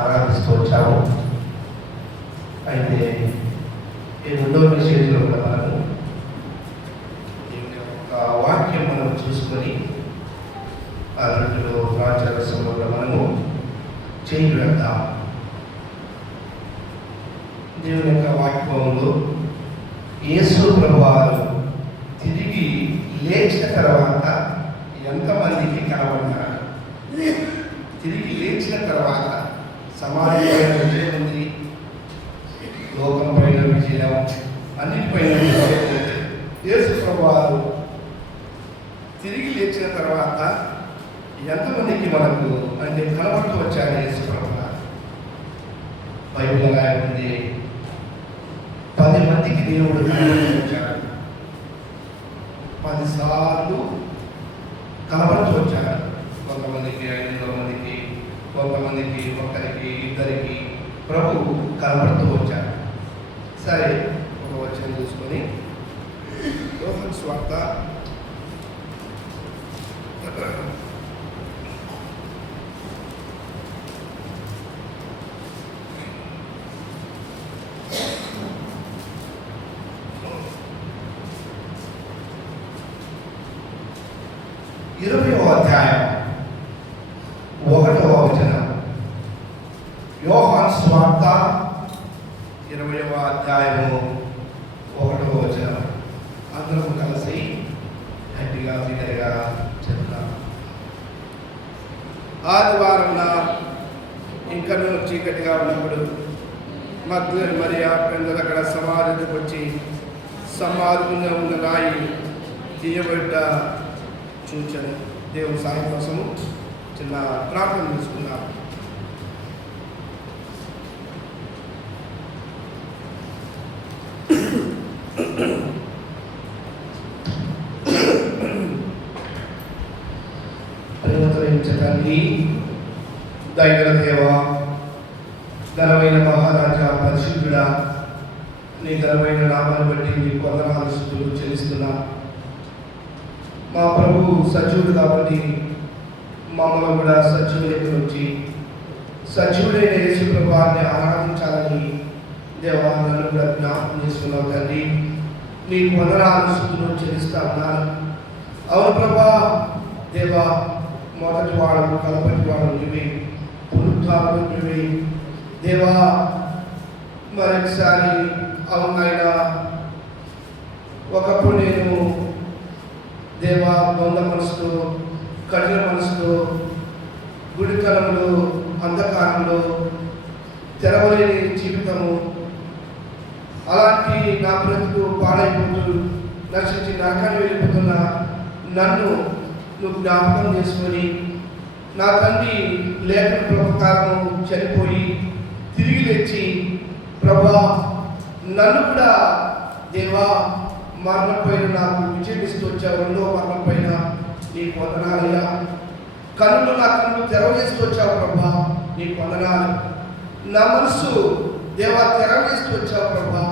ఆరాధిస్తూ వచ్చాము. అయితే ఈ రెండో విషయంలో కూడా మనము ఒక వాక్యం మనం చూసుకొని ఆ రెండులో రాజ్యరసంలో కూడా మనము చేయి వెళ్తాం. దేవుని యొక్క వాక్యంలో యేసు ప్రభువారు తిరిగి లేచిన తర్వాత ఎంతమందికి కనబడ్డారు? తిరిగి లేచిన తర్వాత సమాజం పైన విజయం ఉంది, లోకం పైన విజయం, అన్నిటిపైన విజయం ఉంది. యేసు ప్రభువారు తిరిగి లేచిన తర్వాత ఎంతమందికి మనకు అంటే కనబడుతూ వచ్చారు యేసు ప్రభువారు? బైబిల్ ఎలా ఉంది? 10 మందికి దేవుడు కనబడుతూ వచ్చాడు. 10 సార్లు కనబడుతూ వచ్చాడు. కొంతమందికి 500 మందికి, కొంతమందికి ఒకరికి ఇద్దరికి ప్రభు కనబడుతూ వచ్చాడు. సరే, ఒక వచనం చూసుకొని యోహాను సువార్త 20వ అధ్యాయం 1వ వచనం. యోహాను సువార్త 20వ అధ్యాయము 1వ వచనం. అందరం కలిసి గట్టిగా బిగ్గరగా చెప్తాం. ఆదివారం ఇంకనూ చీకటిగా ఉన్నప్పుడు మగ్దలేనే మరియా పెందలు అక్కడ సమాధికి వచ్చి సమాధిలో ఉన్న రాయి తీయబడ్డ చూచాను. దేవుని సాయం కోసము చిన్న ప్రార్థన చేసుకున్నాం. తండ్రి, దైవ దేవ, ఘనమైన మహారాజా, పరిశుద్ధుడా, నీ ఘనమైన నామాన్ని బట్టి నీ వందనాలు స్తుతులు చెల్లిస్తున్నా. మా ప్రభు సజీవుడు కాబట్టి మమ్మల్ని కూడా సజీవులకి వచ్చి సజీవుడైన యేసు ప్రభువాన్ని ఆరాధించాలని దేవా నన్ను కూడా జ్ఞాపకం చేసుకున్నావు. తండ్రి, నీకు వందనాలు స్తుతులు చెల్లిస్తా ఉన్నాను. అవును ప్రభా, దేవా, మొదటి వాడు కలపటి వాడు నీవే, పునరుద్ధానం నీవే దేవా. మరొకసారి అవునైనా ఒకప్పుడు నేను దేవా బొంద మనసుతో, కఠిన మనసుతో, గుడితనంలో, అంధకారంలో, తెరవలేని జీవితము, అలాంటి నా బ్రతుకు పాడైపోతూ నశించి నరకాన్ని వెళ్ళిపోతున్న నన్ను నువ్వు జ్ఞాపకం చేసుకొని నా తండ్రి లేఖన ప్రకారం చనిపోయి తిరిగి లేచి ప్రభా నన్ను కూడా దేవా మరణం పైన నాకు విజయం ఇస్తూ వచ్చావు. 2వ మరణం పైన నీకు వందనాలయ్యా. కన్నులు నా కన్నులు తెరవేస్తూ వచ్చావు ప్రభా, నీకు వందనాలు. నా మనసు దేవా తెరవేస్తూ వచ్చావు ప్రభా,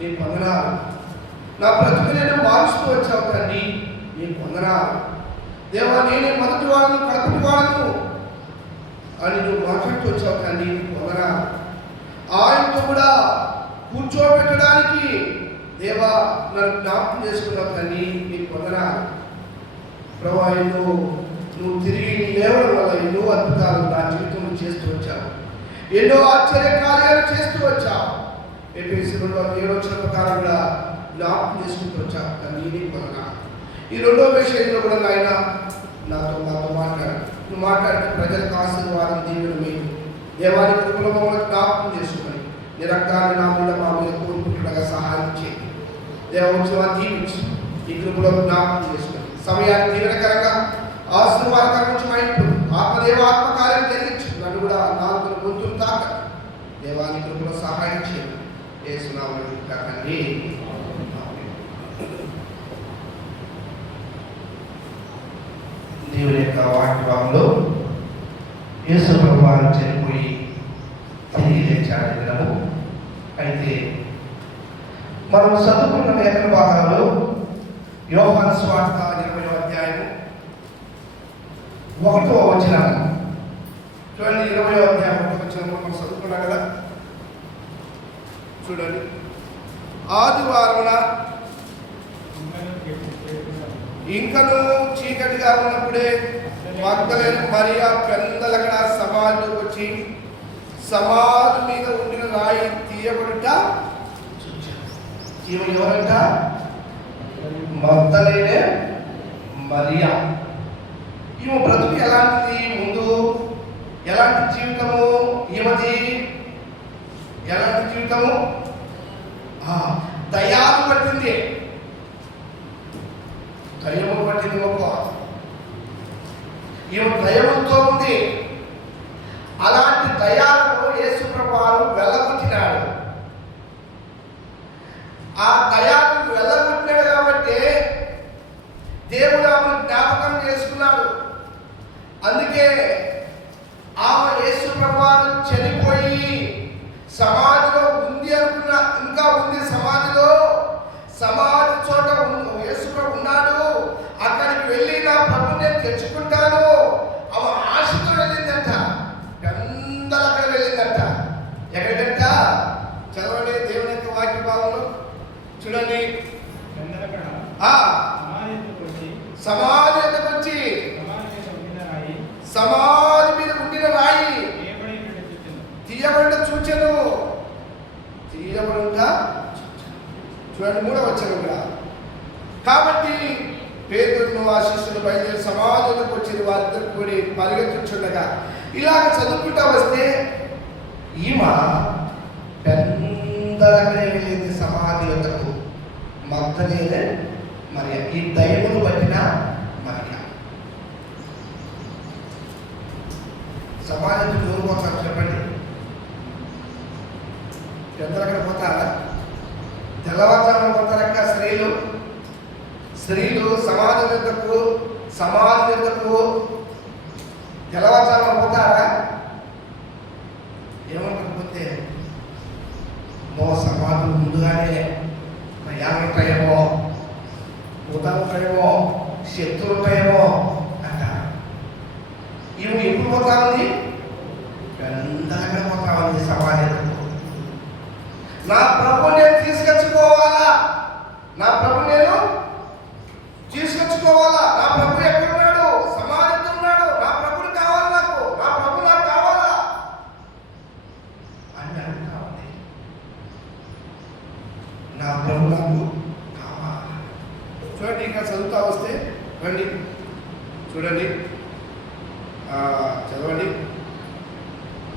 నీకు వందనాలు. నా బ్రతుకు నేను మారుస్తూ వచ్చావు తండ్రి, నీకు వందనాలు. దేవా నేనే మొదటి వాళ్ళను కడపటి వాళ్ళను అని నువ్వు మాట్లాడుతూ వచ్చావు తండ్రి, నీకు వందనాలు. ఆయనతో కూడా కూర్చోబెట్టడానికి దేవా నన్ను జ్ఞాపకం చేసుకున్నావు తండ్రి, నీకు వందనాలు. ప్రభా నువ్వు తిరిగి లేవడం వల్ల ఎన్నో అద్భుతాలు నా జీవితంలో చేస్తూ వచ్చావు, ఎన్నో ఆశ్చర్య కార్యాలు చేస్తూ వచ్చావు. ఎఫెసీ 2:7 ప్రకారం కూడా జ్ఞాపకం చేసుకుంటూ వచ్చావు తండ్రి, నీకు వందనాలు. ఈ 2వ విషయంలో కూడా నాయన నాతో మాట్లాడు. నువ్వు మాట్లాడితే ప్రజలకు ఆశీర్వాదం దీవెన మీరు దేవాని కృపలో మమ్మల్ని జ్ఞాపకం చేసుకుని నీ రక్తాన్ని నా మీద మా మీద కోరుకుంటుండగా సహాయం చేయి. దేవోత్సవాన్ని దీవించి ఈ కృపలో జ్ఞాపకం చేసుకుని సమయాన్ని దీవెనకరంగా ఆశీర్వాదకరంగా ఆత్మదేవాత్మకార్యం జరిగించు. నన్ను కూడా 4 గొంతులు తాక దేవాని కృపలో సహాయం చేయండి. యేసునామములో తండ్రి. దేవుని యొక్క వాక్యంలో యేసు ప్రభువారు చనిపోయి తిరిగి లేచాడు దినము. అయితే మనం చదువుకున్న లేఖన భాగాల్లో యోహాను సువార్త 20వ అధ్యాయము 1వ వచనం చూడండి. 20వ అధ్యాయం 1వ వచనం చూడండి, ఆదివారమున ఇంకను చీకటిగా ఉన్నప్పుడే మగ్దలేని మరియా పెందలకడ సమాధిలోకి వచ్చి సమాధి మీద ఉండిన రాయి తీయబడుట ఎవరంట? మగ్దలేనే మరియా. ఈమె బ్రతుకు ఎలాంటిది? ముందు ఎలాంటి జీవితము ఈమెది? ఎలాంటి జీవితము? దయాలు పట్టింది, దయము పట్టింది. ఈమె దయముతో ఉంది. అలాంటి దయాలను యేసు ప్రభువు వెళ్ళగొట్టినాడు. ఆ దయాలను వెళ్ళగొట్టాడు కాబట్టి దేవుడు ఆమెను జ్ఞాపకం చేసుకున్నాడు. అందుకే ఆమె యేసు ప్రభువు చనిపోయి సమాధిలో ఉంది అనుకున్నా, ఇంకా ఉంది సమాధిలో, సమాధి చోట యేసు ప్రభు ఉన్నాడు, అక్కడికి వెళ్ళి నా ప్రభు నేను తెచ్చుకుంటాను ఆమె ఆశతో వెళ్ళిందంట. పెందల అక్కడ వెళ్ళిందంట. ఎక్కడికంట? చదవండి దేవుని యొక్క వాక్య భాగంలో చూడండి. సమాధి ఎందుకు వచ్చి సమాధి మీద ఉండిన రాయి తీయబడి చూచెను. తీయబడుట చూడండి, 3వ వచనంగా. కాబట్టి పేతురును ఆ శిష్యులు బయలుదేరి సమాధిలోకి వచ్చింది. వారిద్దరు కూడి పరిగెత్తుచుండగా ఇలాగ చదువుకుంటా వస్తే ఈమె పెద్దలకనే వెళ్ళింది సమాధి వద్దకు. మగ్దలేనే మరియ, ఈ దైవమును బట్టిన మరియ. సమాధికి దూరం పోతారు చెప్పండి. పెద్దలక్కడ పోతారా? తెల్లవారుజామున పోతారక్క స్త్రీలు సమాధి వద్దకు తెల్లవారుజామున పోతారా? ఏమంటారు? పోతే సమాధులు ముందుగానే ప్రయాణం ఉంటాయేమో, భూతాలు ఉంటాయేమో, శక్తులు ఉంటాయేమో అంటారు. ఇవి ఎప్పుడు పోతా ఉంది? పెద్దగా పోతా ఉంది సమాధి. నా ప్రభు నేను తీసుకొచ్చుకోవాలా, నా ప్రభు నేను తీసుకొచ్చుకోవాలా. నా ప్రభు ఎక్కడున్నాడు? సమాధితో ఉన్నాడు. నా ప్రభుని కావాలి నాకు, నా ప్రభు నాకు కావాలా అని అడుగుతా ఉంది. నా ప్రభు నాకు కావాలా. చూడండి, ఇంకా చదువుతా వస్తే రండి చూడండి, చదవండి.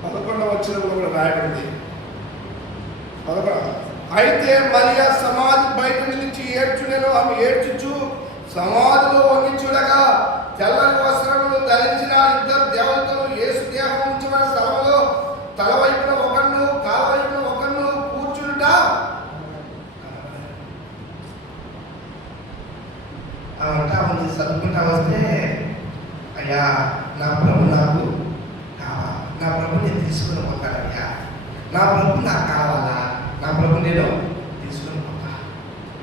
11వ వచనంలో కూడా రాయబడింది. అయితే మరియా సమాధి బయట నిలిచి ఏడ్చునేను. ఆమె ఏడ్చుచు సమాధిలో వంగి చూడగా తెల్లని వస్త్రములు ధరించిన 2 దేవతలు యేసు దేహం ఉంచబడిన స్థలంలో తల వైపున ఒకళ్ళు, కాల వైపున ఒకళ్ళు కూర్చుంట అంటా ఉంది. చదువుకుంటా వస్తే అయ్యా నా ప్రభు నాకు కావాలా, నా ప్రభు నేను తీసుకుని పోతానయ్యా, నా ప్రభు నాకు కావాలా, నా ప్రభు నేను తీసుకుని పోతా.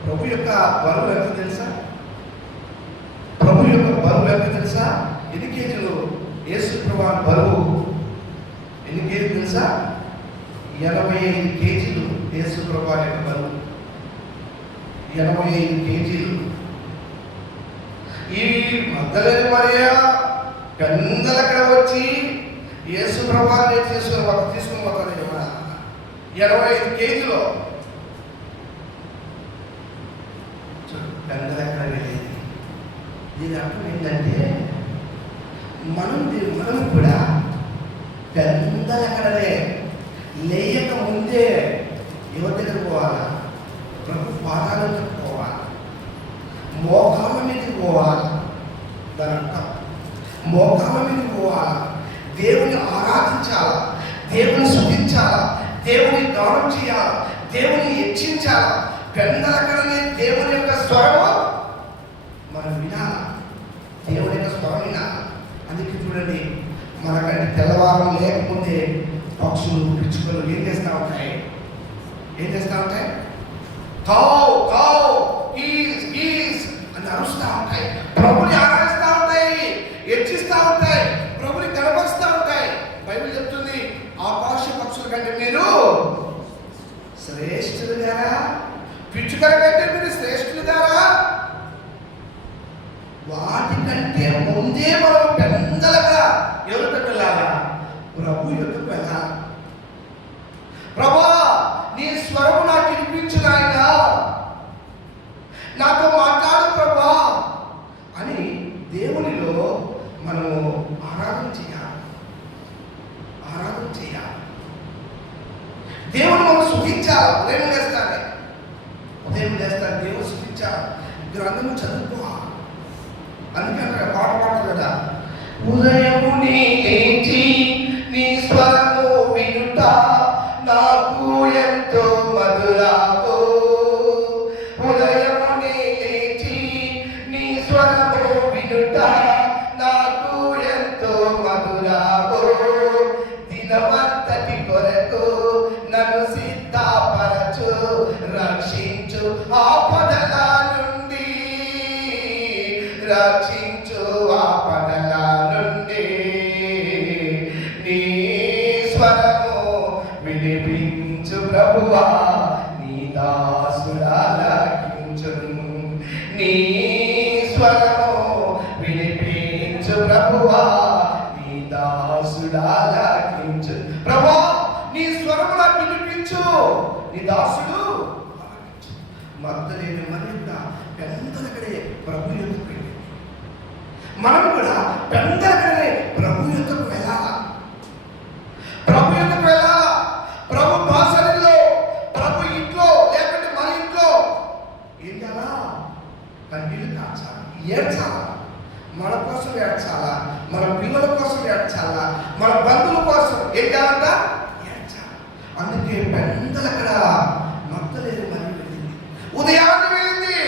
ప్రభు యొక్క బరువు ఎంత తెలుసా? ప్రభు యొక్క బరువు ఎంత తెలుసా? ఎన్ని కేజీలు? యేసు ప్రభు బరువు ఎన్ని కేజీలు తెలుసా? 85 కేజీలు యేసు ప్రభు యొక్క బరువు. 85 కేజీలు. ఈ మగ్దలేని మరియా పెద్దలక్కడ వచ్చి యేసు ప్రభువుని తీసుకుని పోతాను. 85 కేజీలు పెద్దలక్కడ వెళ్ళేది. దీని అర్థం ఏంటంటే మనం కూడా పెద్దలక్కడనే లేయక ముందే ఎవరి దగ్గర పోవాలా? ప్రభు పాదాల దగ్గర పోవాలి, మోకాళ్ళ మీదకి పోవాలి. దాని అర్థం మోకాళ్ళ మీదకి పోవాలా, దేవుని ఆరాధించాలా, దేవుని స్తుతించాలా, దేవుని గానం చేయాలా, దేవుని హెచ్చించాలా. పెద్దలక్కడనే దేవుని యొక్క స్వరము మనం వినాలా, దేవుని యొక్క స్వరం వినాలా. అందుకే చూడండి, మనకంటే తెల్లవారం లేకపోతే పక్షులు పిచ్చుకలు ఏం చేస్తూ ఉంటాయి? కావ్ కావ్ గీస్ గీస్ అని అరుస్తూ ఉంటాయి, ప్రభుని ఆరాధిస్తూ ఉంటాయి, హెచ్చిస్తూ ఉంటాయి, ప్రభుని కనపరుస్తూ ఉంటాయి. బైబిల్ చెప్తుంది, ఆకాశ పక్షుల కంటే మీరు శ్రేష్ఠులు గారా? పిచ్చుకల కంటే మీరు శ్రేష్ఠులు గారా? వాటికంటే ముందే మనం పెద్దలుగా ఎవరికి వెళ్ళాలా? ప్రభు యొక్కకు వెళ్ళాలి. ప్రభా, నీ స్వరము నాకు వినిపించు నాయనా, నాతో మాట్లాడు ప్రభా అని దేవునిలో మనము ఆరాధన చేయాలి. దేవుని మనం స్తుతించాలి. ఉదయం లేస్తాను దేవుని స్తుతించాలి. గ్రంథము చదువుకోవాలి. అందుకే అక్కడ పాట పాడతారు కదా, ఉదయము లేచి నీ స్వరము వినుట నాకు ఎంతో మధురాతో. ఉదయము లేచి నీ స్వరము వినుట నాకు ఎంతో మధురాతో. దినమంతటి కొరకు నన్ను సిద్ధపరచు, రక్షించు ఆపదల నుండి, రక్షించు ఆపదల నుండి. నీ స్వరము వినిపించు ప్రభువా, నీ దాసుడాలకించును. నీ స్వరము వినిపించు ప్రభువా, నీ దాసుడాలకించు. ప్రభువా, నీ స్వరము నాకు వినిపించు, నీ దాసుడు మగ్దలేని మరియ పెద్దలకడే ప్రభు యొద్దకు వెళ్ళింది. మనం కూడా పెద్దలకడే ప్రభు యొద్దకు వెళ్ళాలా? ప్రభు యొద్దకు వెళ్ళాలా? ప్రభు సన్నిధిలో, ప్రభు ఇంట్లో, లేకుంటే మన ఇంట్లో ఏం చేయాలా? కన్నీళ్ళు కాచాలా, ఏడ్చాలా. మన కోసం ఏడ్చాలా, మన పిల్లల కోసం ఏడ్చాలా, మన బంధువుల కోసం ఏం చేయాలంట? ఏడ్చాలి. అందుకే పెద్దలక్కడ మగ్దలేని మరియ వెళ్ళింది. ఉదయాన్నే వెళ్ళింది.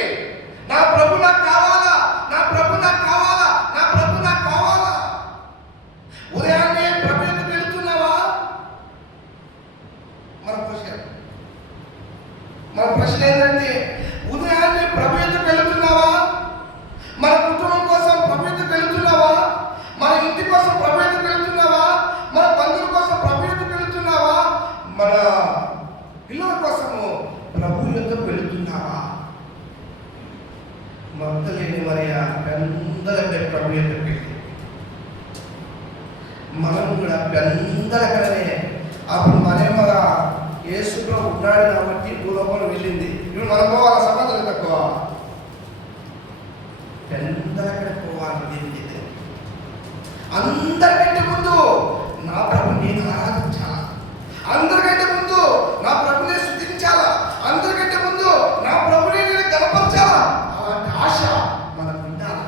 నా ప్రభు నాకు కావాలా, నా ప్రభు నాకు కావాలా, నా ప్రభు నాకు కావాలా. ఉదయాన్నే ప్రభు ఎందుకు వెళుతున్నావా? మన ప్రశ్న ఏంటంటే, ఉదయాన్నే ప్రభు ఎందుకు వెళుతున్నావా? మన కుటుంబం కోసం ప్రభు ఎందుకు వెళుతున్నావా? మన ఇంటి కోసం ప్రభు ఎందుకు వెళుతున్నావా? మన బంధువుల కోసం ప్రభు ఎందుకు వెళుతున్నావా? మన పిల్లల కోసము ప్రభు యొద్దకు వెళుతున్నావా? మగ్దలేని మరియ పెద్దలకడే ప్రభు యొద్దకు వెళ్ళి, మనం కూడా పెద్దలకడనే. అప్పుడు మరేమరా యేసులో ఉన్నాడు కాబట్టి భూలోకంలో వెళ్ళింది. ఇప్పుడు మనం పోవాల సంబంధం తక్కువ. పెద్దలకడ పోవాలి దేవుని దగ్గర. అందరికంటే ముందు నా ప్రభు నేను ఆరాధించాలా, అందరికంటే ముందు నా ప్రభునే స్తుతించాలా, అందరికంటే ముందు నా ప్రభునే నేను గణపరచాలా. అలాంటి ఆశ మనకు ఉండాలి.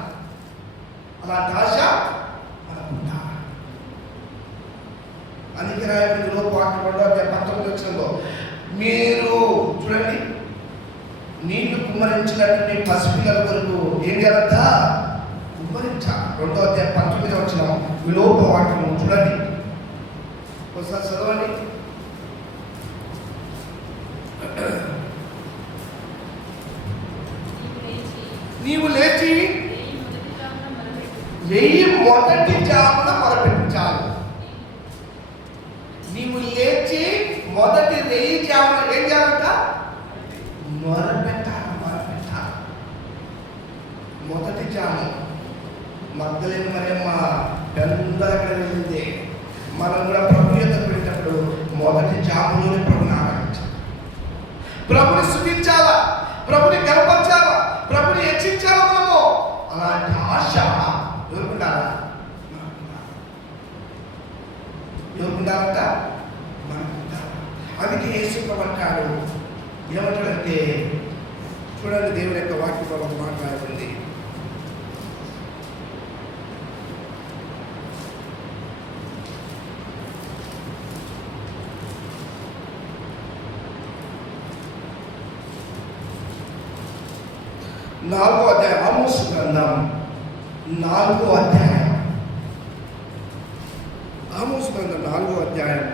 అందుకే రాయబడిలో పాటలు 19 వచ్చినలో మీరు చూడండి, నీళ్లు కుమ్మరించినట్టు పసిపిల్లల వరకు ఏం చేయాలంట? కుమ్మరించాలి. 19 వచ్చిన విలోప వాక్యం చూడండి, ఒకసారి చదవండి. నీవు లేచి మొదటి జామున మొరపెట్టించాలి. నీవు లేచి మొదటి రేయి జామున ఏం చేయాలంట? మొరపెట్టాలి. మొదటి జాము. మగ్దలేని మరియమ్మ పెద్దలక్కడ వెళ్ళింది. మనం కూడా ప్రభు యొద్దకు వెళ్ళినప్పుడు మొదటి జాములోనే ప్రభుని ఆరాధించాలి, ప్రభుని స్తుతించాలా, ప్రభుని గణపరచాలా, ప్రభుని హెచ్చించాలా. మనము అలాంటి ఆశ ఎవరుకుంటారా? ఎవరుకుంటారంట? మనకుంటారు. అందుకే యేసు ప్రభు అంటాడు, ఏమంటాడంటే చూడండి, దేవుని యొక్క వాక్యం మాట్లాడుతుంది. నాలుగో అధ్యాయం, ఆమోసు గ్రంథం 4వ అధ్యాయం, ఆమోసు గ్రంథం 4వ అధ్యాయం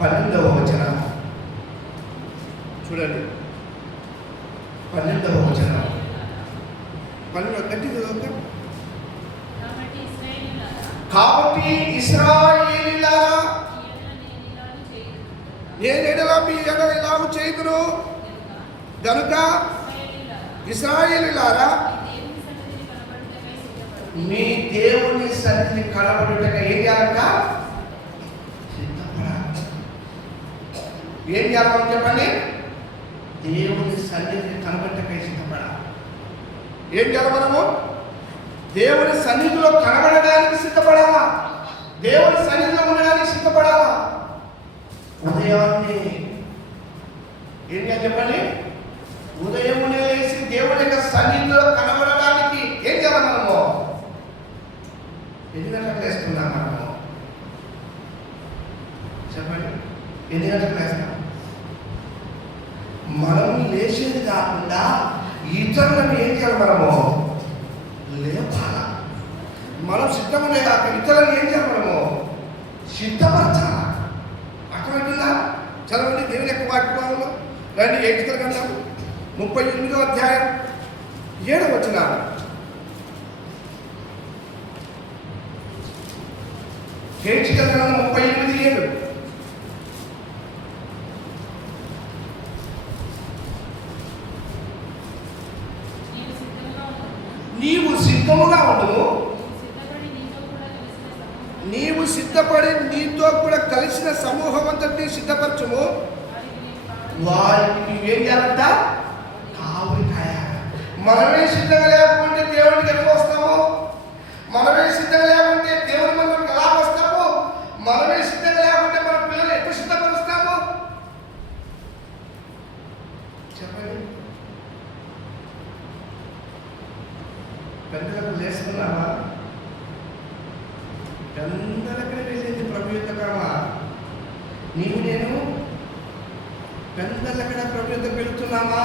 12వ వచనం చూడండి. 12వ వచనం 12 గట్టి చదువుతా. కాబట్టి ఇశ్రాయేలీయులారా నేను ఎడల మీ ఎడల ఇలాగు చేయుదును గనుక ఇశ్రాయేలులారా మీ దేవుని సన్నిధిని కనబడుటగా ఏం చేయాలంట? సిద్ధపడాలి. ఏం చేయాలని చెప్పండి? దేవుని సన్నిధిని కనబడుటకై సిద్ధపడాలి. ఏం చేయాలి మనము? దేవుని సన్నిధిలో కనబడడానికి సిద్ధపడాలా, దేవుని సన్నిధిలో ఉండడానికి సిద్ధపడాలా. ఉదయాన్నే ఏం చేయాలి చెప్పండి? ఉదయమునే లేచి దేవుని యొక్క సన్నిధిలో కనబడడానికి ఏం చేయాలి మనము? ఎన్ని గంటలకు లేస్తున్నాం మనము? చెప్పండి, ఎన్ని గంటలకు లేస్తాం? మనం లేచేది కాకుండా ఇతరులను ఏం చేయాలి మనము? లేపాల. మనం సిద్ధమునే కాక ఇతరులను ఏం చేయాలి మనము? సిద్ధపరచాల. అర్థమవుతుందా? చదవండి దేవుని యొక్క వాక్యంలో రండి. ఎన్నికల గ్రంథం 38వ అధ్యాయం 7వ వచనం. ఎన్నికల గ్రంథం 38:7. నీవు సిద్ధముగా ఉండుము, నీవు సిద్ధపడి నీతో కూడా కలిసిన సమూహం అంతటినీ సిద్ధపరచుము. వారికి ఏం చేయాలంట? కావులు కాయాలి. మనమే సిద్ధంగా లేకుంటే దేవుడికి ఎట్లా వస్తాము? మనమే సిద్ధంగా లేకుంటే దేవుడి మనకి ఎలా వస్తాము? మనమే సిద్ధంగా లేకుంటే మన పిల్లలు ఎప్పుడు సిద్ధపరుస్తాము? చెప్పండి. పెద్దలకు లేస్తున్నావా? పెద్దలకే వెళ్ళింది ప్రభు యొక్క కావా? నీవు నేను పెద్దలక్కడ ప్రభు యొక్క వెళుతున్నామా?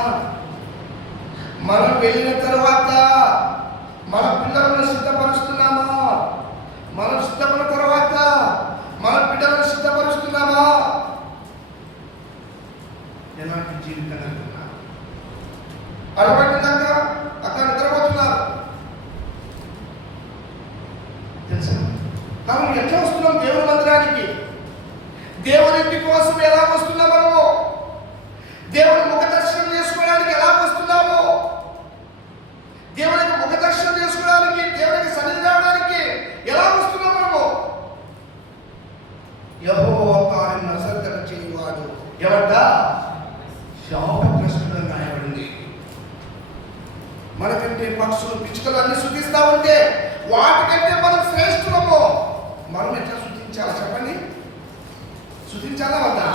మనం వెళ్ళిన తర్వాత మన పిల్లలను సిద్ధపరుస్తున్నామా? మనం సిద్ధపడిన తర్వాత మన పిల్లలను సిద్ధపరుస్తున్నామా? ఎలాంటి జీవితం అంటున్నా? అలవాటు అక్కడ నిద్రపోతున్నారు తెలుసా? మనం ఎట్లా వస్తున్నాం దేవుని మందిరానికి? దేవుని ఇంటి కోసం ఎలా వస్తున్నాం? మనము దేవుని ముఖ దర్శనం చేసుకోవడానికి ఎలా వస్తున్నాము? దేవునికి ముఖ దర్శనం చేసుకోవడానికి, దేవునికి సన్నిధి రావడానికి ఎలా వస్తున్నాం మనము? యెహోవా కార్యమును అశ్రద్ధగా చేయువాడు ఎవట? శాపగ్రస్తుడుగా రాయబడింది. మనకంటే పక్షులు పిచ్చుకలు అన్ని శుద్ధిస్తా ఉంటే వాటికంటే మనం శ్రేష్ఠులము. మనం ఎట్లా శుద్ధించాలా చెప్పండి? శుద్ధించాలా వద్దా?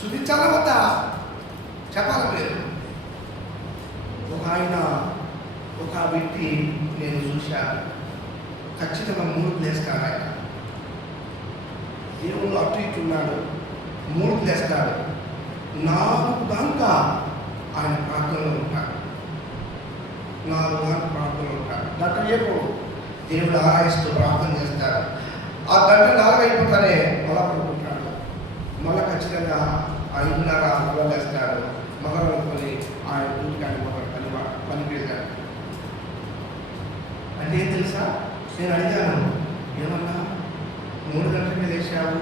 శుద్ధించాలా వద్దా? చెప్పాలి మీరు. ఒక వ్యక్తి నేను చూశాను, ఖచ్చితంగా 3 లేస్తాడు. ఆయన దేవుడు అటు ఇటు ఉన్నాడు, 3 లేస్తాడు. 4 దాకా ఆయన ప్రార్థనలో ఉంటాడు. 4 దాకా ప్రార్థనలో ఉంటాడు. గంట రేపు దేవుడు ఆరాయిస్తూ ప్రార్థన చేస్తాడు. ఆ గంట 4 అయిపోతానే మళ్ళా పడుకుంటాడు. మళ్ళీ ఖచ్చితంగా 5:30 లేస్తాడు. మగవాళ్ళని ఆయన డ్యూటీకి పనికి వెళ్తాడు. అంటే ఏం తెలుసా? నేను అడిగాను, ఏమన్నా 3 గంటలకి లేచావు,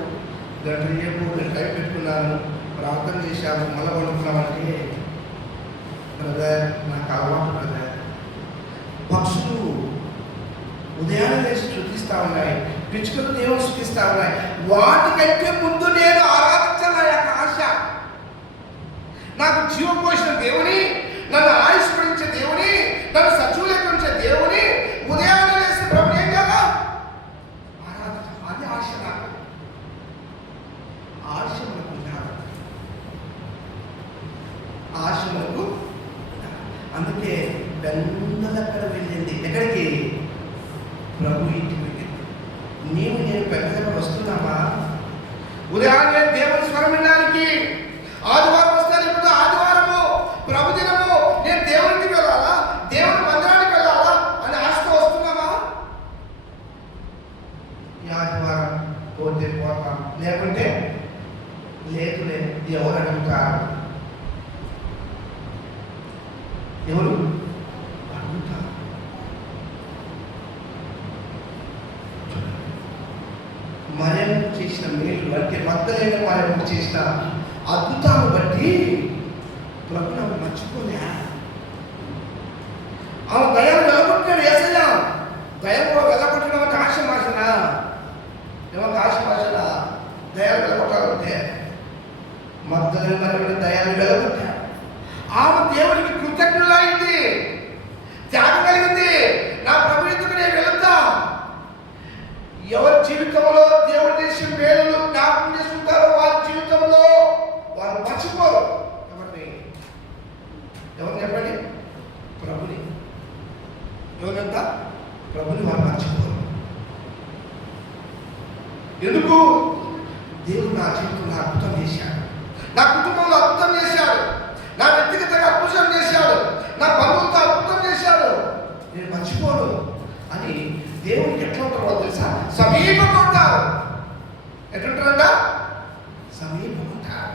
గంట రేపు నేను టైం పెట్టుకున్నాను, ప్రార్థన చేశావు, మళ్ళీ పడుకున్నామంటే, బ్రదర్ నాకు అలవాటు బ్రదర్. పక్షులు ఉదయాన్నే లేచి శుద్ధిస్తూ ఉన్నాయి, పిచ్చుకలు దేవుని శుద్ధిస్తూ ఉన్నాయి. వాటికంటే ముందు నేను ఆరాధించాలి. నా యొక్క ఆశ, నాకు జీవం పోసిన దేవుని, నన్ను ఆయుష్పడించే దేవుని, నన్ను సజీవులెక్కించే దేవుని ఉదయాన్నే లేచి ప్రభు ఏం చేయాలా? ఆరాధించాలి. అది ఆశ. నాకు ఆశ మనకు ఉండాలి. ఆశ మనకు. అందుకే పెద్దలక్కడ వెళ్ళింది. ఎక్కడికి? ప్రభు ఇంటికి వెళ్ళింది. నీవు నేను పెద్దగా వస్తున్నామా? ఉదయాన్నే దేవుని స్వరం వినడానికి. ఆదివారం వస్తాను, ఇప్పుడు ఆదివారము ప్రభు దినము, నేను దేవునికి వెళ్ళాలా, దేవుని మందిరానికి వెళ్ళాలా అని ఆశతో వస్తున్నామా? ఈ ఆదివారం పోతే పోతాం, లేకుంటే లేకులే. ఎవరు అడుగుతారు? ఎవరు అడుగుతారు? మరియమ్మ చేసిన మేలు దేవుడు అంటే మగ్దలేని వారు చేసిన అద్భుతాలను బట్టి ప్రభు నన్ను మర్చిపోలే. ఆమె దయను వెలగొట్టాడు యేసయ్య. దయను వెలగొట్టడం అంటే ఆశమాసనా? ఏమంటే ఆశమాసనా? దయను వెలగొట్టాలంటే మగ్దలేని వారు దయాన్ని వెలగొట్టాడు. ఆమె దేవుడికి కృతజ్ఞులైంది, త్యాగం కలిగింది. నా ప్రభు ఎందుకు నేను వెళుతా. ఎవరి జీవితంలో దేవుడు చేసిన మేలు జ్ఞాపకం చేసుకుంటారో వారి జీవితంలో వారు మర్చిపోరు. ఎవరు చెప్పండి? ప్రభుని. ఎవరంతా? ప్రభుని వారు మర్చిపోరు. ఎందుకు? దేవుడు నా జీవితంలో అద్భుతం చేశాడు, నా కుటుంబంలో అద్భుతం చేశాడు, నా వ్యక్తిగతంగా అద్భుతం చేశాడు, నా బంధువులతో అద్భుతం చేశాడు, నేను మర్చిపోను అని దేవుడికి ఎట్లా ఉంటారో తెలుసా? సమీపంగా ఉంటారు. ఎట్లుంటారంట? సమీపంగా ఉంటారు.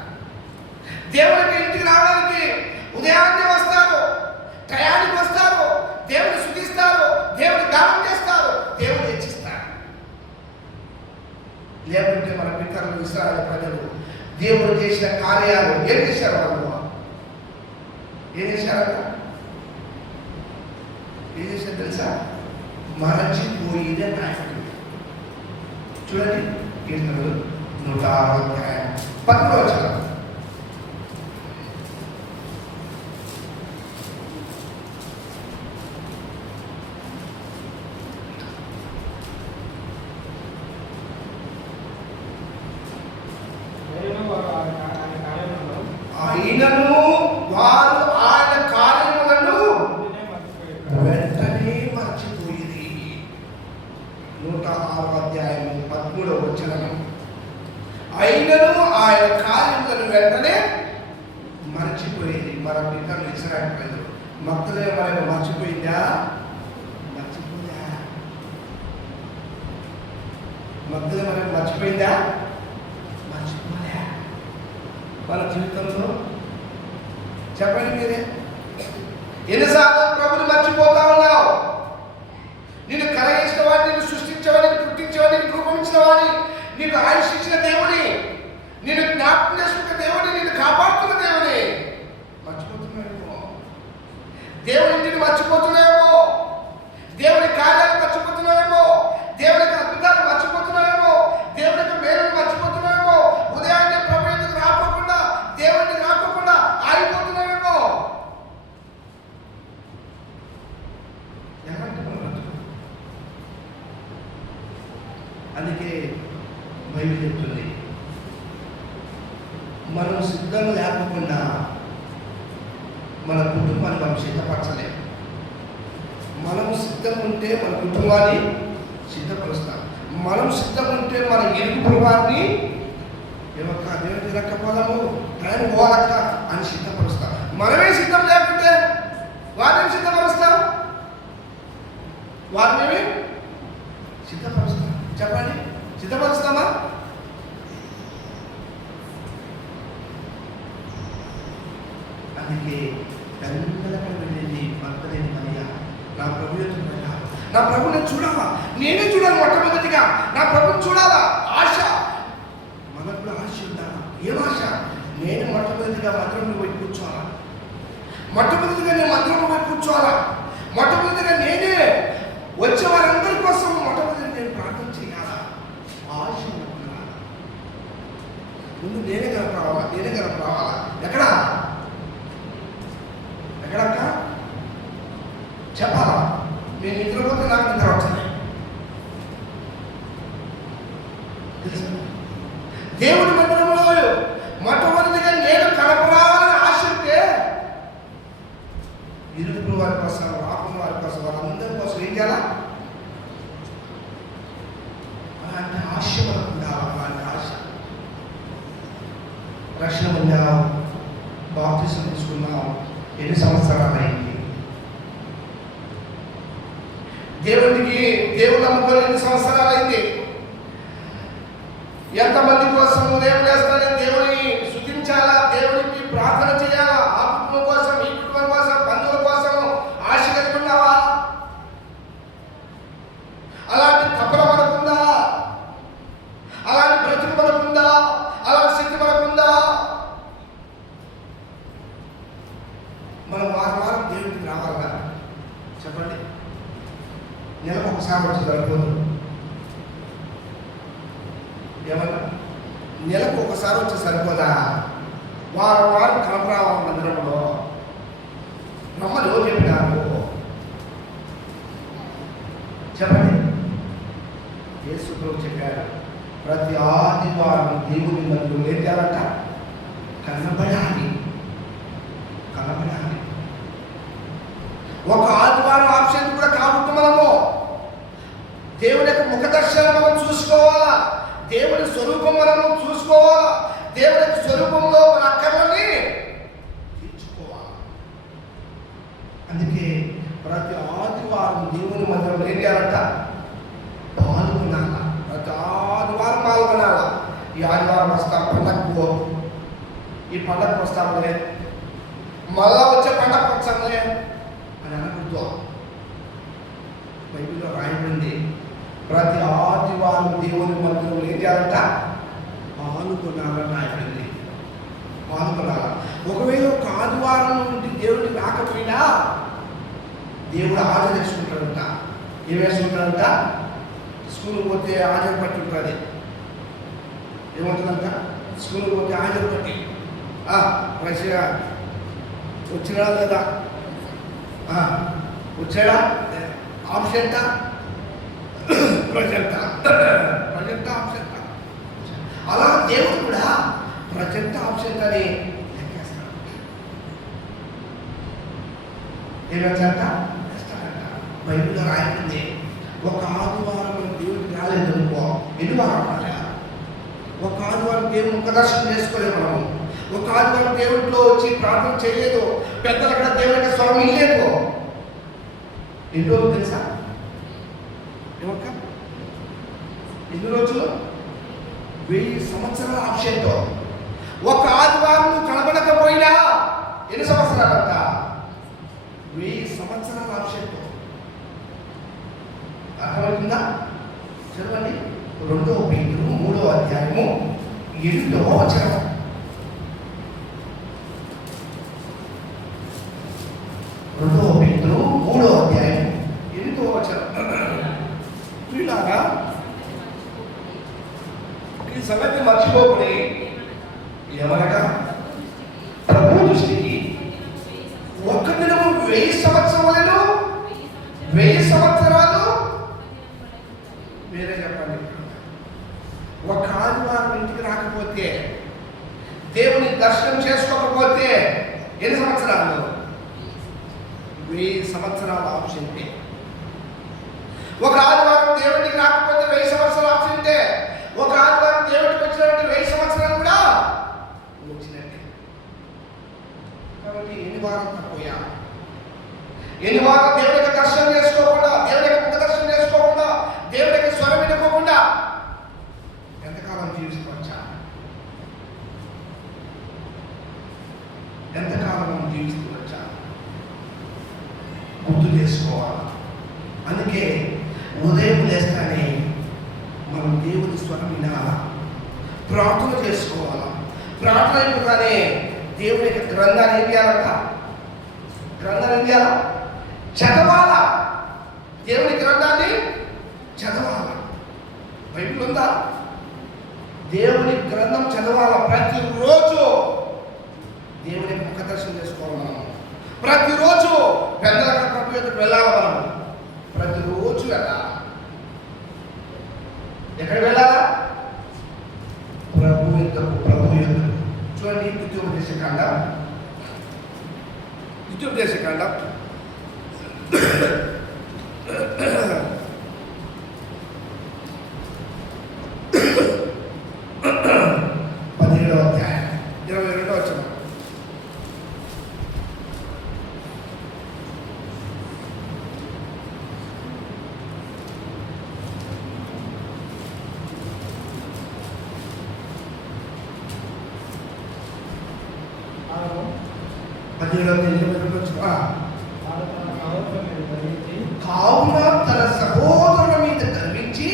దేవుడికి ఇంటికి రావడానికి ఉదయాన్నే వస్తారు, టయానికి వస్తారు, దేవుని స్తుతిస్తారు, దేవుని గానం చేస్తారు, దేవుని హెచ్చిస్తారు. లేకుంటే మన పితరులు ఇశ్రాయేలు ప్రజలు దేవుడు చేసిన కార్యాలు ఏం చేశారు? వాళ్ళు ఏం చేశారంట? ఏం చేశారు తెలుసా? మరచిపోయిన నాయకుడు. చూడండి కీర్తనలు 106:13. అయినను వారు ఆయన కార్యములను వెంటనే మర్చిపోయింది. 106:13. అయినను ఆయన కార్యములను వెంటనే మర్చిపోయింది. మన పితరులు ఇశ్రాయేలు ప్రజలు మగ్దలేని వారు మర్చిపోయిందా? మర్చిపోయిందా? మగ్దలేని వారు మర్చిపోయిందా? మర్చిపోలే. వాళ్ళ జీవితంలో చెప్పండి మీరే, ఎన్నిసార్లు ప్రభుని మర్చిపోతా ఉన్నావు? నిన్ను కలగించిన వాడిని, నిన్ను సృష్టించేవాడిని, నిన్ను పుట్టించేవాడిని, నిన్ను రూపొందించిన వాడిని, నీకు ఆయుష్ ఇచ్చిన దేవుని, నిన్ను జ్ఞాపకం చేసుకున్న దేవుని, నిన్ను కాపాడుతున్న దేవుని మర్చిపోతున్నావేమో. దేవుని ఇంటిని మర్చిపోతున్నావేమో, దేవుని కార్యాలు మర్చిపోతున్నావేమో, దేవుని అద్భుతాలు మర్చిపోతున్నావేమో, దేవుని మేలును మర్చిపోతున్నావేమో, ఉదయాన్నే ప్రభు ఎందుకు రాకపోకుండా, దేవుడిని రాకపోకుండా ఆగిపోతున్నావేమో. అందుకే బైబిల్ చెప్తుంది, మనం సిద్ధం లేకుండా మన కుటుంబాన్ని మనం సిద్ధపరచలేము. మనం సిద్ధం ఉంటే మన కుటుంబాన్ని సిద్ధపరుస్తాం. మనం సిద్ధం ఉంటే మన ఇరుగు కుటుంబాన్ని ఏమక్క దేవుడి రక్కపోదాము టైం పోవాలక్క అని సిద్ధపరుస్తాం. మనమే సిద్ధం లేకుంటే వారిని సిద్ధపరుస్తాం, వారిని సిద్ధపరుస్తాం. చెప్పండి, సిద్ధపరుస్తామా? అందుకే పెద్దలకు వెళ్ళింది మగ్దలేని మరియ. నా ప్రభు నా ప్రభుని చూడాలా, నేనే చూడాలి మొట్టమొదటిగా, నా ప్రభుని చూడాలా. ఆశ మనకు కూడా ఆశ ఉండాలా. ఏం ఆశ? నేను మొట్టమొదటిగా మందిరంలో పోయి కూర్చోవాలా, మొట్టమొదటిగా నేను మందిరంలో పోయి కూర్చోవాలా, మొట్టమొదటిగా నేనే వచ్చే వారందరి కోసం మొట్టమొదటి నేను ప్రార్థన చేయాలా. ఆశ ముందు నేనే కనపరావాలా, నేనే కనపరావాలా. ఎక్కడా ఎక్కడక్క చెప్పాలా? నేను నిద్రపోతే నాకు నిద్ర వస్తుంది. దేవుడి మందిరంలో మొట్టమొదటిగా నేను కనపరావాలని ఆశ ఉంటే ఇరుగు వారి కోసం, రాకున్న వారి కోసం, వాళ్ళందరి కోసం ఏం చేయాలా? అలాంటి ఆశ మనకు ఉండాలి. అలాంటి ఆశ. రక్షణ పొందావు, బాప్తిసం తీసుకున్నావు, ఎన్ని సంవత్సరాలు అయింది? దేవుడు నమ్ముకొని ఎన్ని సంవత్సరాలు అయింది? ఎంతమంది కోసం ఉదయం లేస్తానే దేవుని స్తుతించాలా, దేవునికి ప్రార్థన చేయాలా, ఆ కుటుంబం కోసం, ఈ కుటుంబం కోసం, బంధువుల కోసం ఆశ కలిగి ఉన్నావా? అలాంటి తపన మనకుందా? అలాంటి బ్రతుకు మనకుందా? ఏమన్నా నెలకు ఒకసారి వచ్చి సరిపోదా? వారం కలపరావాలి మందిరంలో రమ్మని ఎవరు చెప్పినారు? చెప్పండి. యేసు ప్రభు చెప్పారు, ప్రతి ఆదివారం దేవుని మందిరం ఏం చేయాలంట? కనబడాలి. ఒక ఆదివారం ఆప్షన్ కూడా కాబట్టి మనము దేవుని యొక్క ముఖ దర్శనం మనం చూసుకోవాలా, దేవుని స్వరూపం మనము చూసుకోవాలా, దేవుని యొక్క స్వరూపంలో మన అక్కర్లని తీర్చుకోవాలి. అందుకే ప్రతి ఆదివారం దేవుని మందిరం ఏం చేయాలంట? పాల్గొనాల. ప్రతి ఆదివారం పాల్గొనాల. ఈ ఆదివారం వస్తాం పండగకు, ఈ పండగకు వస్తాంలే, మళ్ళా వచ్చే పండగకు వచ్చాంలే అని అనకూడదు. బైబిల్లో రాయబడింది, ప్రతి ఆదివారం దేవుని మందిరంలో ఏం చేయాలంట? పాల్గొనాలని రాయబడింది. పాల్గొనాల. ఒకవేళ ఒక ఆదివారం నుండి దేవుడికి రాకపోయినా దేవుడు ఆర్డర్ వేసుకుంటాడంట. ఏం వేసుకుంటాడంట? స్కూల్కి పోతే ఆర్డర్ పట్టి ఉంటుంది. ఏమంటుందంట? స్కూల్కి పోతే ఆర్డర్ పట్టి మంచిగా వచ్చినా లేదా, వచ్చాడా, ఆప్షన్టా, ప్రజెంటా, ఆప్షన్టా. అలా దేవుడు కూడా ప్రజెంట్ ఆప్షన్ అని లెక్కేస్తాడు. ఏమంట? బైబిల్లో రాయబడింది, ఒక ఆదివారం దేవుడికి రాలేదనుకో, ఎన్ని వారం రాలే? ఒక ఆదివారం దేవుని ముఖ దర్శనం చేసుకోలేదు మనము, ఒక ఆదివారం దేవుడిలో వచ్చి ప్రార్థన చేయలేదు, పెద్దలు అక్కడ దేవుడికి స్వరం ఇల్లేదు. ఎన్ని రోజులు తెలుసా? ఏమక్క? ఎన్ని రోజులు? 1000 సంవత్సరాల ఆప్షన్తో. ఒక ఆదివారం కనబడకపోయినా ఎన్ని సంవత్సరాలంట? 1000 సంవత్సరాల ఆప్షన్తో. అర్థమవుతుందా? చదవండి. 2 పేతురు 3వ అధ్యాయము 8వ వచనం. 2 పేతురు 3వ అధ్యాయం 8వ వచనం. ఇలాగా ఈ సంగతి మర్చిపోకుని ఏమనగా ప్రభు దృష్టికి ఒక్క దినము 1000 సంవత్సరాలు, 1000 సంవత్సరాలు. మీరే చెప్పండి. ఒక ఆదివారం ఇంటికి రాకపోతే, దేవుని దర్శనం చేసుకోకపోతే ఎన్ని సంవత్సరాలు? 1000 సంవత్సరాల ఆప్షన్. ఒక ఆదివారం దేవుడికి రాకపోతే 1000 సంవత్సరాల ఆప్షన్. ఒక ఆదివారం దేవుడికి వచ్చినట్టు 1000 సంవత్సరాలు కూడా వచ్చినట్టే. కాబట్టి ఎన్ని వారం తక్కువ, ఎన్ని వారం దేవుడికి దర్శనం చేసుకోకుండా, దేవుడికి ముఖ దర్శనం చేసుకోకుండా, దేవుడికి స్వరం వినుకోకుండా ఎంతకాలం జీవించవచ్చా? ఎంతకాలం జీవించవచ్చా? గుర్తు చేసుకోవాలి. అందుకే ఉదయం లేస్తానే మనం దేవుని స్వరం వినాలా, ప్రార్థన చేసుకోవాలా. ప్రార్థన అయిపోగానే దేవుని యొక్క గ్రంథాన్ని ఏం చేయాలంట? గ్రంథాన్ని ఏం చేయాలా? చదవాలా. దేవుని గ్రంథాన్ని చదవాలా. బైబిల్ ఉందా? దేవుని గ్రంథం చదవాలా. ప్రతిరోజు దేవుని ముఖ దర్శనం చేసుకోవాలి. మనం ప్రతిరోజు పెద్దల ప్రభు ఎదురు వెళ్ళాలి. మనం ప్రతిరోజు వెళ్ళాలి. ఎక్కడ వెళ్ళాలా? ప్రభు యుద్ధకు. చూడండి, ద్వితీయోపదేశకాండం 17వ అధ్యాయం 22వ వచనం. కావున తన సహోదరుల మీద గర్వించి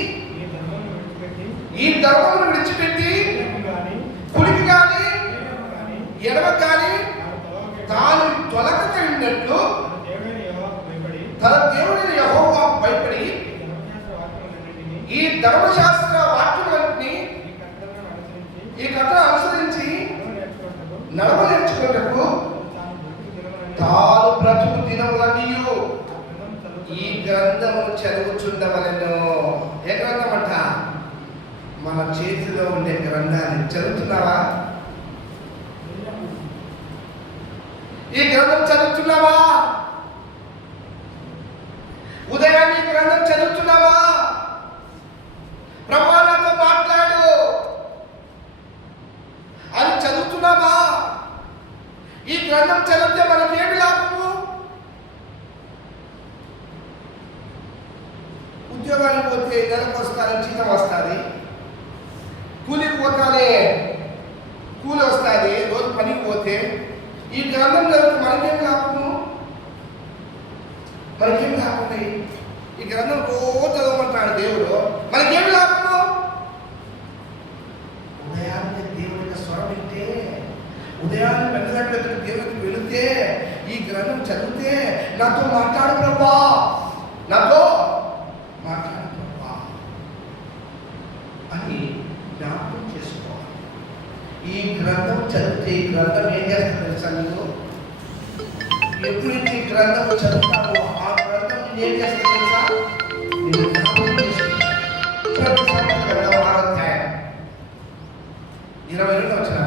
ఈ ధర్మమును విడిచిపెట్టి కుడికి కానీ ఎడమ కానీ తాను తొలగనట్లు తన దేవుని యెహోవాకు భయపడి ఈ ధర్మశాస్త్ర వాక్యములన్నిటిని ఈ కథ అనుసరించి నడవ నేర్చుకున్నట్టు తాను బ్రతుకు దినములన్నీయు ఈ గ్రంథము చదువుచుండవలెను. ఏ గ్రంథం అంట? మన చేతిలో ఉండే గ్రంథాన్ని చదువుతున్నావా? ఈ గ్రంథం చదువుతున్నావా? ఉదయాన్ని గ్రంథం చదువుతున్నావా? ప్రభువా నాతో మాట్లాడు అని చదువుతున్నావా? ఈ గ్రంథం చదివితే మనకేమి లాభము? ఉద్యోగానికి పోతే నెలకు వస్తాను, జీతం వస్తుంది. కూలికి పోతానే కూలి వస్తుంది, రోజు పనికి పోతే. ఈ గ్రంథం చదివితే మనకేం లాభము? మనకేం లాభం? ఈ గ్రంథం రోజు చదవమంటాడు దేవుడు, మనకేం లాభము? ఉదయాన్నే దేవుడికి స్వరం వింటే, ఉదయాన్నే పెద్దగట్టు దేవుడికి వెళితే, ఈ గ్రంథం చదివితే నాతో మాట్లాడు ప్రభువా, నాతో మాట్లాడు ప్రభువా అని జ్ఞాపకం చేసుకోవాలి. ఈ గ్రంథం చదివితే ఈ గ్రంథం ఏం చేస్తుంది తెలుసా? నీకు ఎప్పుడైతే ఈ గ్రంథం చదువుతావో ఆ గ్రంథం నేను ఏం చేస్తుంది తెలుసా? నేను జ్ఞాపకం చేసుకుంటాను. 22 వచ్చిన